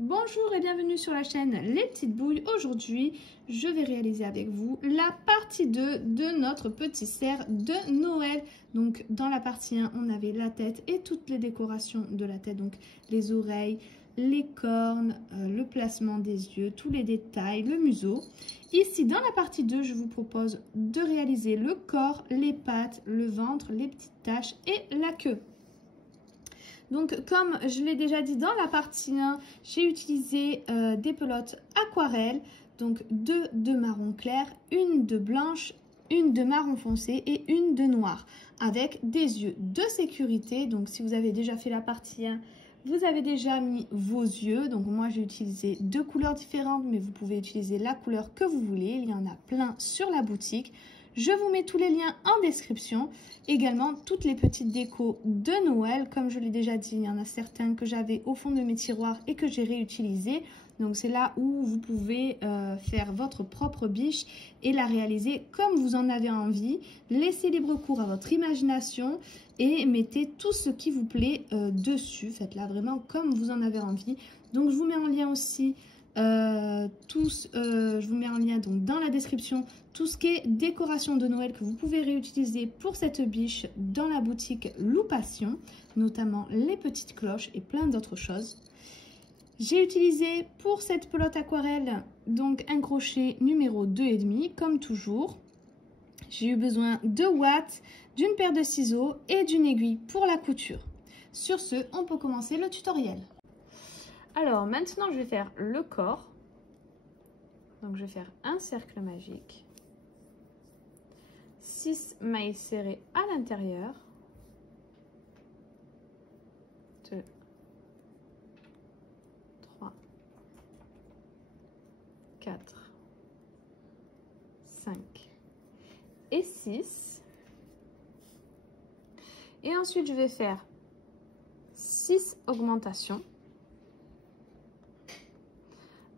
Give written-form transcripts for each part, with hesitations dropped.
Bonjour et bienvenue sur la chaîne Les Petites Bouilles. Aujourd'hui, je vais réaliser avec vous la partie 2 de notre petit cerf de Noël. Donc, dans la partie 1, on avait la tête et toutes les décorations de la tête. Donc, les oreilles, les cornes, le placement des yeux, tous les détails, le museau. Ici, dans la partie 2, je vous propose de réaliser le corps, les pattes, le ventre, les petites taches et la queue. Donc, comme je l'ai déjà dit dans la partie 1, j'ai utilisé des pelotes aquarelles, donc deux de marron clair, une de blanche, une de marron foncé et une de noir, avec des yeux de sécurité. Donc, si vous avez déjà fait la partie 1, vous avez déjà mis vos yeux. Donc, moi, j'ai utilisé deux couleurs différentes, mais vous pouvez utiliser la couleur que vous voulez. Il y en a plein sur la boutique. Je vous mets tous les liens en description. Également, toutes les petites décos de Noël. Comme je l'ai déjà dit, il y en a certains que j'avais au fond de mes tiroirs et que j'ai réutilisés. Donc, c'est là où vous pouvez faire votre propre biche et la réaliser comme vous en avez envie. Laissez libre cours à votre imagination et mettez tout ce qui vous plaît dessus. Faites-la vraiment comme vous en avez envie. Donc, je vous mets en lien aussi je vous mets en lien donc dans la description tout ce qui est décoration de Noël que vous pouvez réutiliser pour cette biche dans la boutique Loupation, notamment les petites cloches et plein d'autres choses. J'ai utilisé pour cette pelote aquarelle donc un crochet numéro 2,5 comme toujours. J'ai eu besoin de watts, d'une paire de ciseaux et d'une aiguille pour la couture. Sur ce, on peut commencer le tutoriel. Alors maintenant je vais faire le corps. Donc je vais faire un cercle magique, 6 mailles serrées à l'intérieur, 2, 3, 4, 5 et 6. Et ensuite je vais faire 6 augmentations.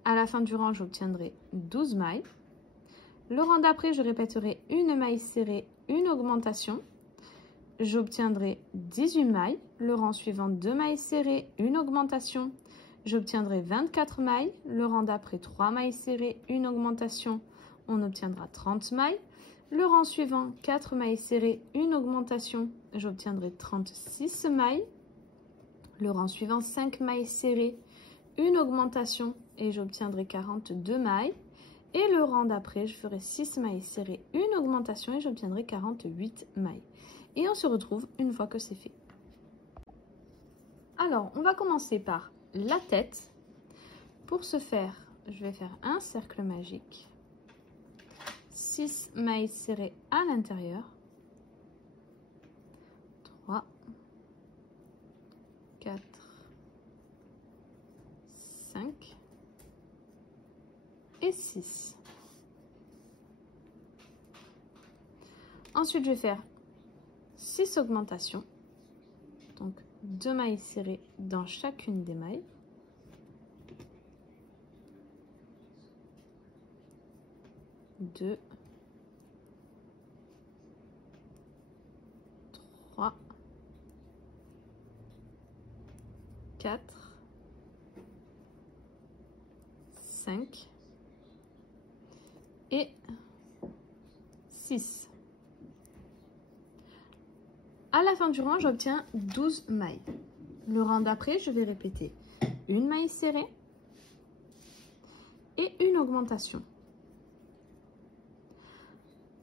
À la fin du rang, j'obtiendrai 12 mailles. Le rang d'après, je répéterai une maille serrée, une augmentation. J'obtiendrai 18 mailles. Le rang suivant, 2 mailles serrées, une augmentation. J'obtiendrai 24 mailles. Le rang d'après, 3 mailles serrées, une augmentation. On obtiendra 30 mailles. Le rang suivant, 4 mailles serrées, une augmentation. J'obtiendrai 36 mailles. Le rang suivant, 5 mailles serrées, une augmentation et j'obtiendrai 42 mailles. Et le rang d'après, je ferai 6 mailles serrées, une augmentation et j'obtiendrai 48 mailles. Et on se retrouve une fois que c'est fait. Alors, on va commencer par la tête. Pour ce faire, je vais faire un cercle magique, 6 mailles serrées à l'intérieur, 3, 4, 5 et 6. Ensuite, je vais faire 6 augmentations, donc 2 mailles serrées dans chacune des mailles. Deux, 3, 4, 5 et 6. À la fin du rang, j'obtiens 12 mailles. Le rang d'après, je vais répéter une maille serrée et une augmentation.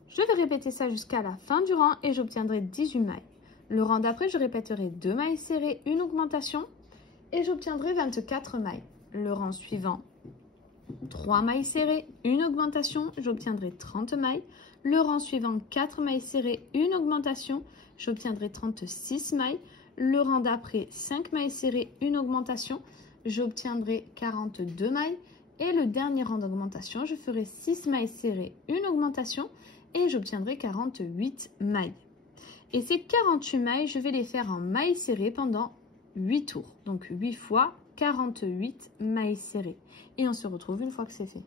Je vais répéter ça jusqu'à la fin du rang et j'obtiendrai 18 mailles. Le rang d'après, je répéterai 2 mailles serrées, une augmentation et j'obtiendrai 24 mailles. Le rang suivant, 3 mailles serrées, une augmentation, j'obtiendrai 30 mailles. Le rang suivant, 4 mailles serrées, une augmentation, j'obtiendrai 36 mailles. Le rang d'après, 5 mailles serrées, une augmentation, j'obtiendrai 42 mailles. Et le dernier rang d'augmentation, je ferai 6 mailles serrées, une augmentation et j'obtiendrai 48 mailles. Et ces 48 mailles, je vais les faire en mailles serrées pendant 8 tours. Donc 8 fois 48 mailles serrées. Et on se retrouve une fois que c'est fait.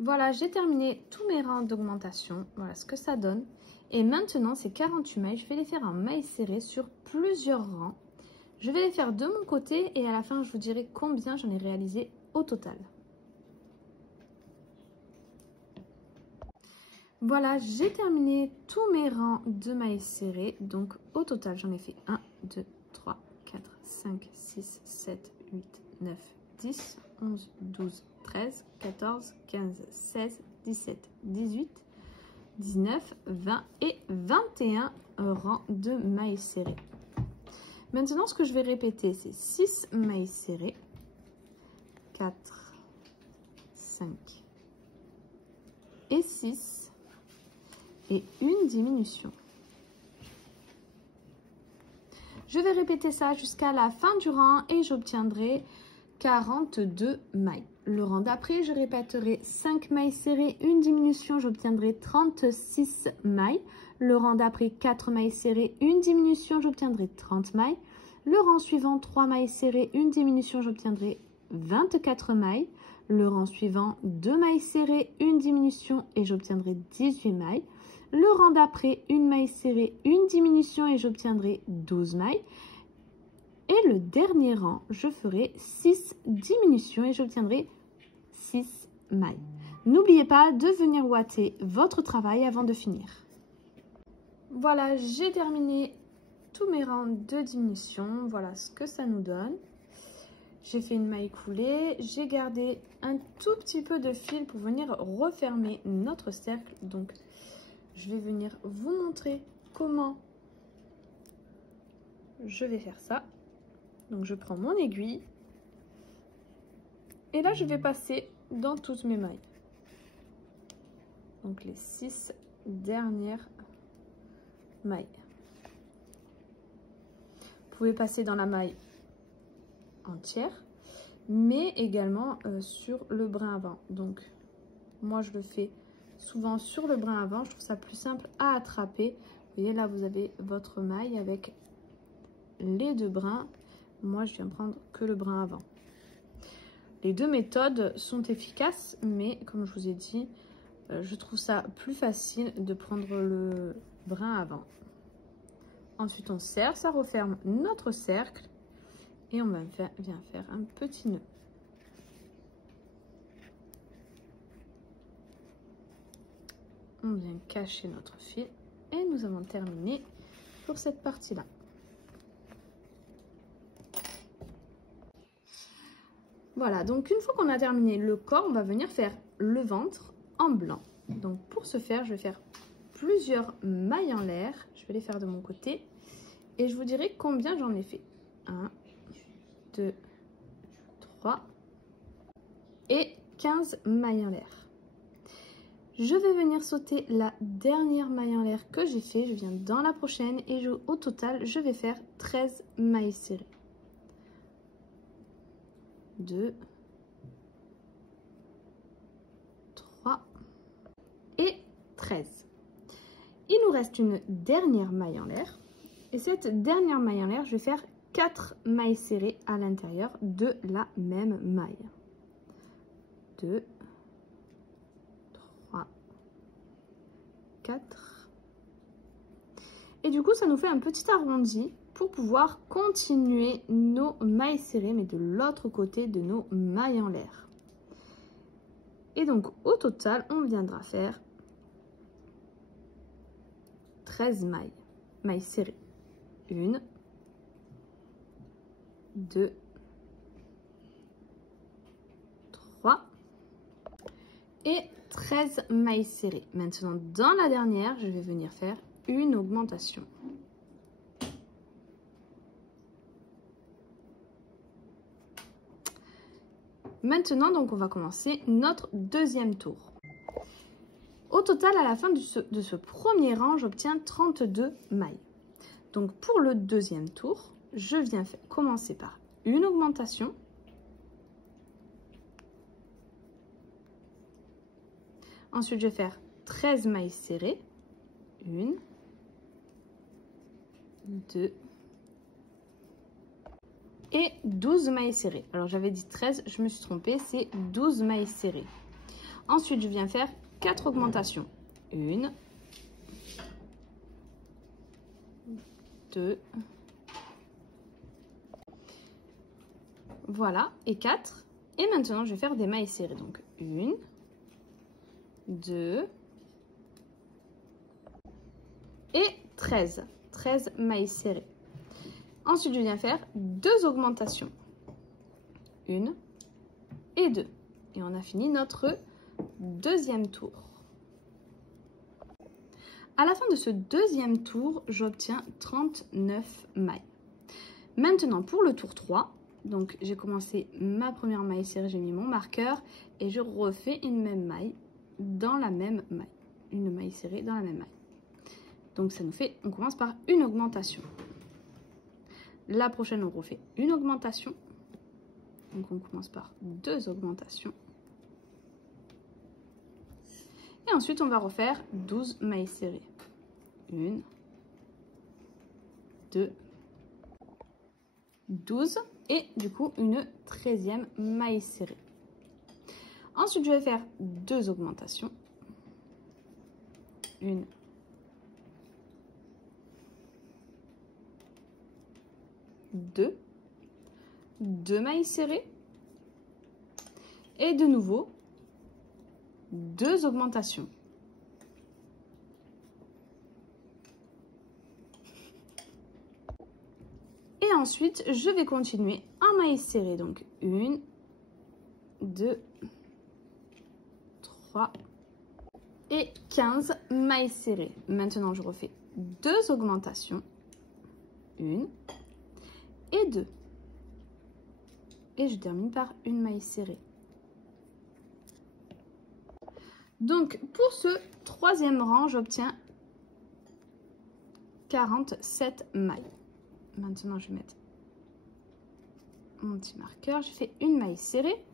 Voilà, j'ai terminé tous mes rangs d'augmentation. Voilà ce que ça donne. Et maintenant, ces 48 mailles, je vais les faire en mailles serrées sur plusieurs rangs. Je vais les faire de mon côté et à la fin, je vous dirai combien j'en ai réalisé au total. Voilà, j'ai terminé tous mes rangs de mailles serrées. Donc, au total, j'en ai fait 1, 2, 3, 4, 5, 6, 7, 8, 9, 10, 11, 12, 13, 14, 15, 16, 17, 18, 19, 20 et 21 rangs de mailles serrées. Maintenant, ce que je vais répéter, c'est 6 mailles serrées, 4, 5 et 6 et une diminution. Je vais répéter ça jusqu'à la fin du rang et j'obtiendrai 42 mailles. Le rang d'après, je répéterai 5 mailles serrées, une diminution, j'obtiendrai 36 mailles. Le rang d'après, 4 mailles serrées, une diminution, j'obtiendrai 30 mailles. Le rang suivant, 3 mailles serrées, une diminution, j'obtiendrai 24 mailles. Le rang suivant, 2 mailles serrées, une diminution et j'obtiendrai 18 mailles. Le rang d'après, une maille serrée, une diminution et j'obtiendrai 12 mailles. Et le dernier rang, je ferai 6 diminutions et j'obtiendrai 6 mailles. N'oubliez pas de venir ouater votre travail avant de finir. Voilà, j'ai terminé tous mes rangs de diminution. Voilà ce que ça nous donne. J'ai fait une maille coulée. J'ai gardé un tout petit peu de fil pour venir refermer notre cercle. Donc, je vais venir vous montrer comment je vais faire ça. Donc, je prends mon aiguille. Et là, je vais passer dans toutes mes mailles. Donc, les 6 dernières mailles. Vous pouvez passer dans la maille entière, mais également sur le brin avant. Donc, moi, je le fais souvent sur le brin avant. Je trouve ça plus simple à attraper. Vous voyez, là, vous avez votre maille avec les deux brins. Moi, je viens prendre que le brin avant. Les deux méthodes sont efficaces, mais comme je vous ai dit, je trouve ça plus facile de prendre le brin avant. Ensuite, on serre, ça referme notre cercle et on va vient faire un petit nœud. On vient cacher notre fil et nous avons terminé pour cette partie-là. Voilà, donc une fois qu'on a terminé le corps, on va venir faire le ventre en blanc. Donc pour ce faire, je vais faire plusieurs mailles en l'air. Je vais les faire de mon côté et je vous dirai combien j'en ai fait. 1, 2, 3 et 15 mailles en l'air. Je vais venir sauter la dernière maille en l'air que j'ai fait. Je viens dans la prochaine et au total, je vais faire 13 mailles serrées. 2, 3 et 13. Il nous reste une dernière maille en l'air. Et cette dernière maille en l'air, je vais faire 4 mailles serrées à l'intérieur de la même maille. 2, 3, 4. Et du coup, ça nous fait un petit arrondi pour pouvoir continuer nos mailles serrées, mais de l'autre côté de nos mailles en l'air. Et donc, au total, on viendra faire 13 mailles serrées. 1, 2, 3 et 13 mailles serrées. Maintenant, dans la dernière, je vais venir faire une augmentation. Maintenant, donc, on va commencer notre deuxième tour. Au total, à la fin de ce premier rang, j'obtiens 32 mailles. Donc, pour le deuxième tour, je viens commencer par une augmentation. Ensuite, je vais faire 13 mailles serrées. 1, 2 et 12 mailles serrées. Alors, j'avais dit 13, je me suis trompée, c'est 12 mailles serrées. Ensuite, je viens faire 4 augmentations. 1, 2, Voilà, et 4. Et maintenant, je vais faire des mailles serrées. Donc, 1, 2 et 13. 13 mailles serrées. Ensuite, je viens faire 2 augmentations. 1 et 2. Et on a fini notre deuxième tour. À la fin de ce deuxième tour, j'obtiens 39 mailles. Maintenant, pour le tour 3, donc j'ai commencé ma première maille serrée, j'ai mis mon marqueur et je refais une même maille dans la même maille. Une maille serrée dans la même maille. Donc ça nous fait, on commence par une augmentation. La prochaine, on refait une augmentation. Donc on commence par 2 augmentations. Et ensuite, on va refaire 12 mailles serrées. 1, 2, 12 et du coup une 13e maille serrée. Ensuite, je vais faire 2 augmentations. 1, 2, 2 mailles serrées et de nouveau 2 augmentations. Et ensuite, je vais continuer en mailles serrées. Donc 1, 2, 3 et 15 mailles serrées. Maintenant, je refais 2 augmentations. 1 et 2. Et je termine par une maille serrée. Donc, pour ce troisième rang, j'obtiens 47 mailles. Maintenant, je vais mettre mon petit marqueur. J'ai fait une maille serrée.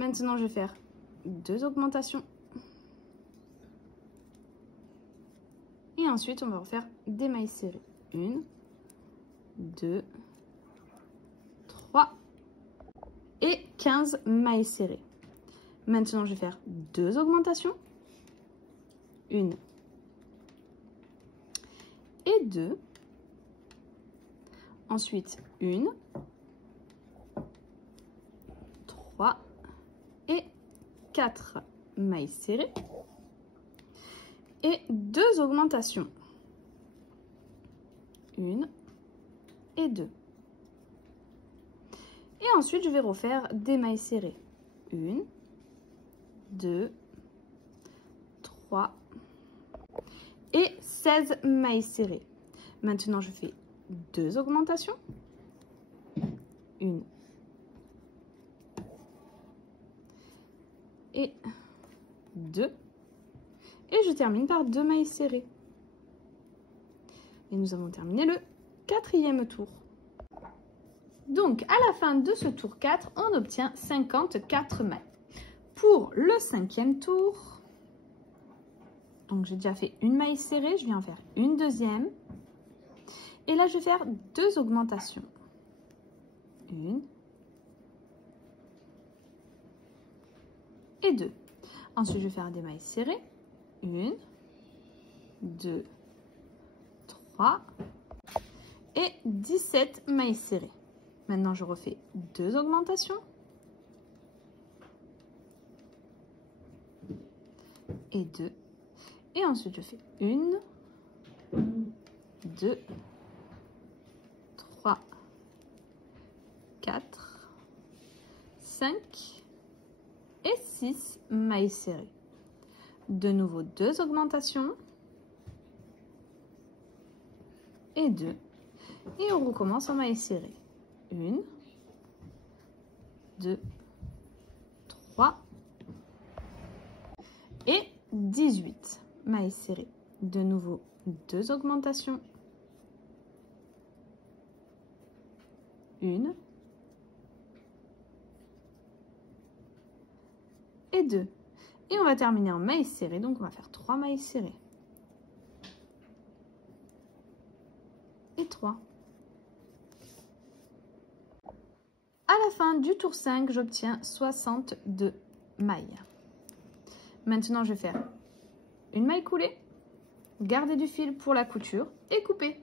Maintenant, je vais faire 2 augmentations. Et ensuite, on va refaire des mailles serrées. 1, 2, 3 et 15 mailles serrées. Maintenant, je vais faire 2 augmentations. 1 et 2. Ensuite, 1, 3 et 4 mailles serrées. Et 2 augmentations. 1 et 2. Et ensuite, je vais refaire des mailles serrées. 1, 2, 3 et 16 mailles serrées. Maintenant, je fais 2 augmentations. 1 et 2. Et je termine par 2 mailles serrées. Et nous avons terminé le 4e tour. Donc, à la fin de ce tour 4, on obtient 54 mailles. Pour le 5e tour, donc j'ai déjà fait une maille serrée, je viens en faire une deuxième. Et là, je vais faire 2 augmentations. 1 et 2. Ensuite, je vais faire des mailles serrées. 1, 2, 3 et 17 mailles serrées. Maintenant, je refais 2 augmentations. Et 2. Et ensuite, je fais 1, 2, 3, 4, 5 et 6 mailles serrées. De nouveau 2 augmentations. Et 2. Et on recommence en mailles serrées. 1, 2, 3 et 18 mailles serrées. De nouveau 2 augmentations. 1 et 2. Et on va terminer en mailles serrées, donc on va faire 3 mailles serrées. Et 3. À la fin du tour 5, j'obtiens 62 mailles. Maintenant, je vais faire une maille coulée, garder du fil pour la couture et couper.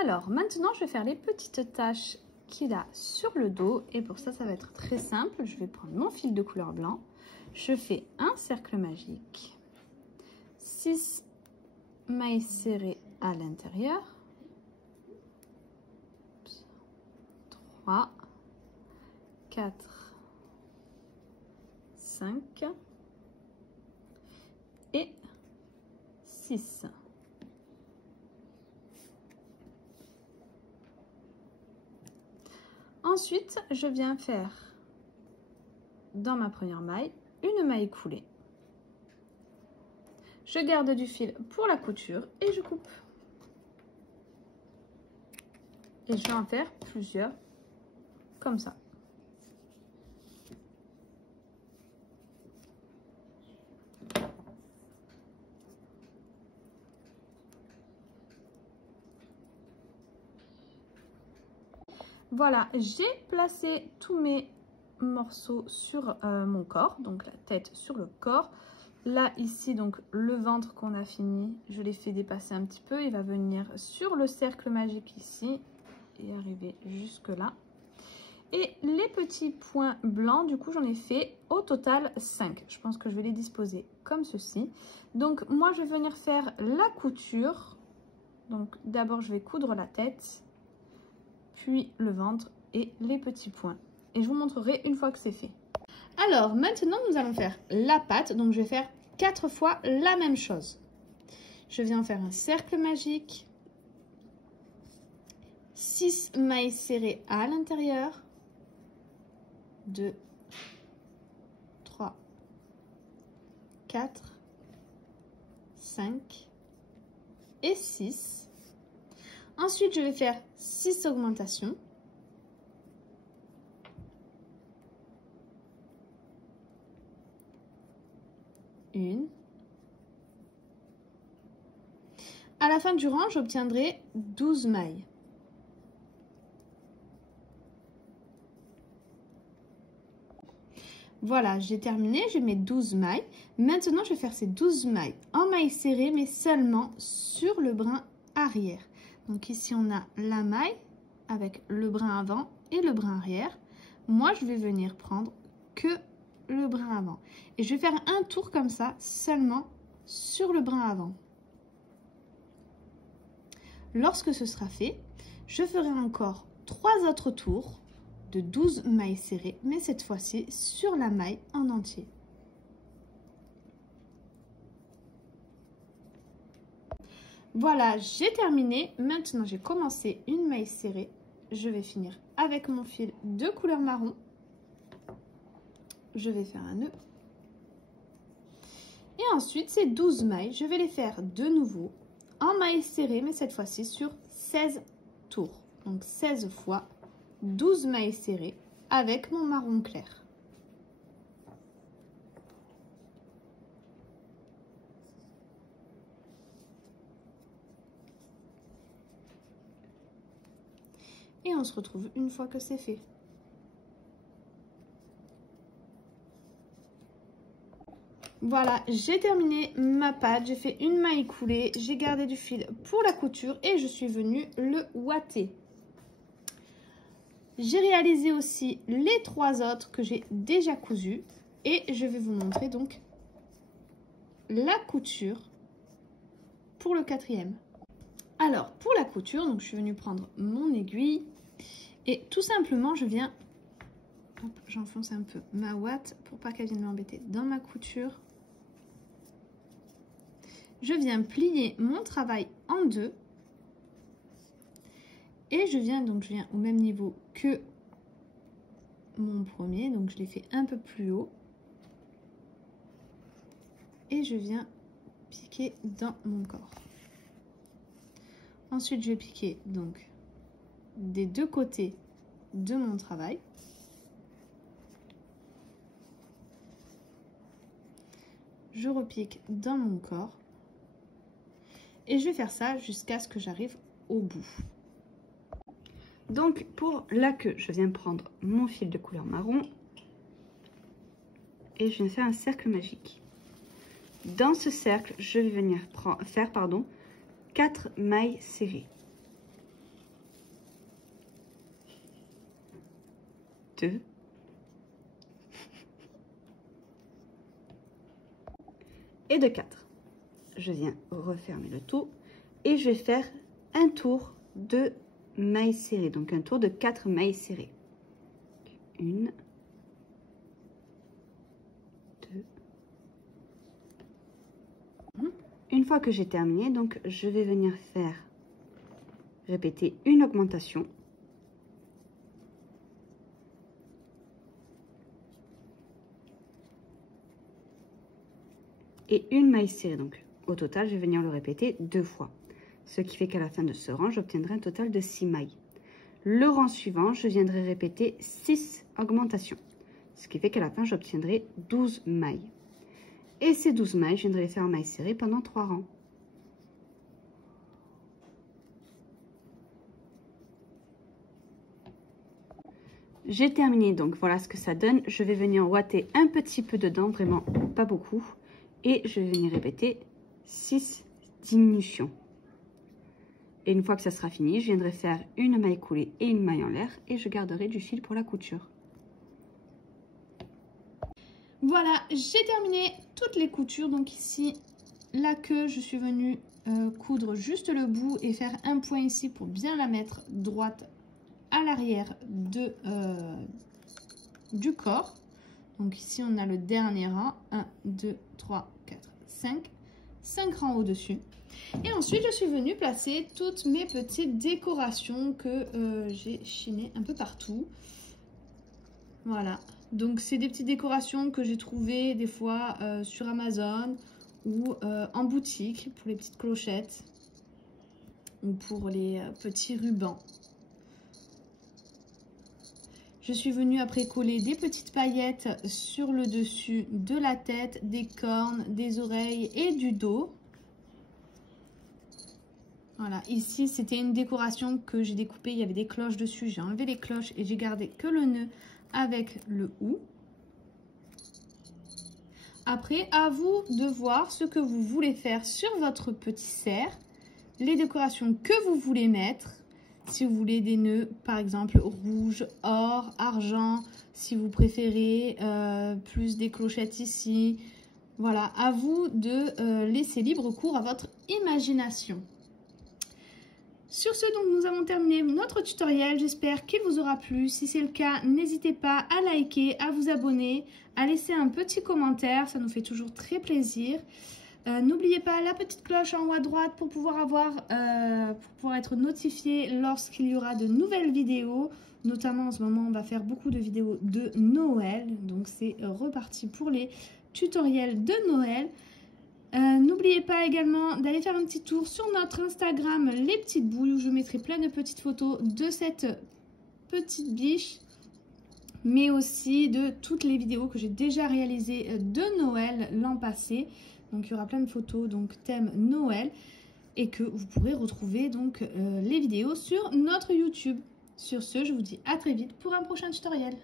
Alors, maintenant, je vais faire les petites taches qu'il a sur le dos. Et pour ça, ça va être très simple. Je vais prendre mon fil de couleur blanc. Je fais un cercle magique. 6 mailles serrées à l'intérieur. 3, 4, 5 et 6. Ensuite, je viens faire dans ma première maille une maille coulée. Je garde du fil pour la couture et je coupe. Et je vais en faire plusieurs comme ça. Voilà, j'ai placé tous mes morceaux sur mon corps, donc la tête sur le corps. Là, ici, donc le ventre qu'on a fini, je l'ai fait dépasser un petit peu. Il va venir sur le cercle magique ici et arriver jusque là. Et les petits points blancs, du coup, j'en ai fait au total 5. Je pense que je vais les disposer comme ceci. Donc, moi, je vais venir faire la couture. Donc, d'abord, je vais coudre la tête, puis le ventre et les petits points. Et je vous montrerai une fois que c'est fait. Alors, maintenant, nous allons faire la patte. Donc, je vais faire 4 fois la même chose. Je viens faire un cercle magique. 6 mailles serrées à l'intérieur. 2, 3, 4, 5 et 6. Ensuite, je vais faire 6 augmentations. Une. À la fin du rang, j'obtiendrai 12 mailles. Voilà, j'ai terminé, j'ai mes 12 mailles. Maintenant, je vais faire ces 12 mailles en mailles serrées, mais seulement sur le brin arrière. Donc ici, on a la maille avec le brin avant et le brin arrière. Moi, je vais venir prendre que le brin avant. Et je vais faire un tour comme ça, seulement sur le brin avant. Lorsque ce sera fait, je ferai encore 3 autres tours de 12 mailles serrées, mais cette fois-ci sur la maille en entier. Voilà, j'ai terminé. Maintenant, j'ai commencé une maille serrée. Je vais finir avec mon fil de couleur marron. Je vais faire un nœud. Et ensuite, ces 12 mailles, je vais les faire de nouveau en mailles serrées, mais cette fois-ci sur 16 tours. Donc 16 fois 12 mailles serrées avec mon marron clair. Et on se retrouve une fois que c'est fait. Voilà, j'ai terminé ma patte, j'ai fait une maille coulée, j'ai gardé du fil pour la couture et je suis venue le ouater. J'ai réalisé aussi les 3 autres que j'ai déjà cousus et je vais vous montrer donc la couture pour le 4e. Alors, pour la couture, donc je suis venue prendre mon aiguille et tout simplement, je viens, j'enfonce un peu ma ouate pour pas qu'elle vienne m'embêter dans ma couture. Je viens plier mon travail en 2 et je viens au même niveau que mon premier, donc je l'ai fait un peu plus haut et je viens piquer dans mon corps. Ensuite, je vais piquer donc des 2 côtés de mon travail. Je repique dans mon corps. Et je vais faire ça jusqu'à ce que j'arrive au bout. Donc pour la queue, je viens prendre mon fil de couleur marron et je viens faire un cercle magique. Dans ce cercle, je vais venir faire 4 mailles serrées. 2 et de 4. Je viens refermer le tout et je vais faire un tour de mailles serrées, donc un tour de 4 mailles serrées. 1, 2. Une fois que j'ai terminé, donc je vais venir faire répéter une augmentation. Et une maille serrée. Donc au total, je vais venir le répéter 2 fois. Ce qui fait qu'à la fin de ce rang, j'obtiendrai un total de 6 mailles. Le rang suivant, je viendrai répéter 6 augmentations. Ce qui fait qu'à la fin, j'obtiendrai 12 mailles. Et ces 12 mailles, je viendrai les faire en mailles serrées pendant 3 rangs. J'ai terminé, donc voilà ce que ça donne. Je vais venir ouater un petit peu dedans, vraiment pas beaucoup. Et je vais venir répéter 6 diminutions. Et une fois que ça sera fini, je viendrai faire une maille coulée et une maille en l'air. Et je garderai du fil pour la couture. Voilà, j'ai terminé toutes les coutures. Donc ici, la queue, je suis venue coudre juste le bout et faire un point ici pour bien la mettre droite à l'arrière du corps. Donc ici, on a le dernier rang. 1, 2, 3, 4, 5. 5 rangs au-dessus. Et ensuite, je suis venue placer toutes mes petites décorations que j'ai chinées un peu partout. Voilà. Donc, c'est des petites décorations que j'ai trouvées des fois sur Amazon ou en boutique pour les petites clochettes ou pour les petits rubans. Je suis venue après coller des petites paillettes sur le dessus de la tête, des cornes, des oreilles et du dos. Voilà, ici c'était une décoration que j'ai découpée, il y avait des cloches dessus, j'ai enlevé les cloches et j'ai gardé que le nœud avec le hou. Après, à vous de voir ce que vous voulez faire sur votre petit cerf, les décorations que vous voulez mettre. Si vous voulez des nœuds, par exemple, rouge, or, argent, si vous préférez plus des clochettes ici. Voilà, à vous de laisser libre cours à votre imagination. Sur ce, donc, nous avons terminé notre tutoriel. J'espère qu'il vous aura plu. Si c'est le cas, n'hésitez pas à liker, à vous abonner, à laisser un petit commentaire. Ça nous fait toujours très plaisir. N'oubliez pas la petite cloche en haut à droite pour pouvoir être notifié lorsqu'il y aura de nouvelles vidéos. Notamment en ce moment, on va faire beaucoup de vidéos de Noël. Donc c'est reparti pour les tutoriels de Noël. N'oubliez pas également d'aller faire un petit tour sur notre Instagram Les Petites Bouilles où je mettrai plein de petites photos de cette petite biche, mais aussi de toutes les vidéos que j'ai déjà réalisées de Noël l'an passé. Donc il y aura plein de photos donc thème Noël et que vous pourrez retrouver donc les vidéos sur notre YouTube. Sur ce, je vous dis à très vite pour un prochain tutoriel.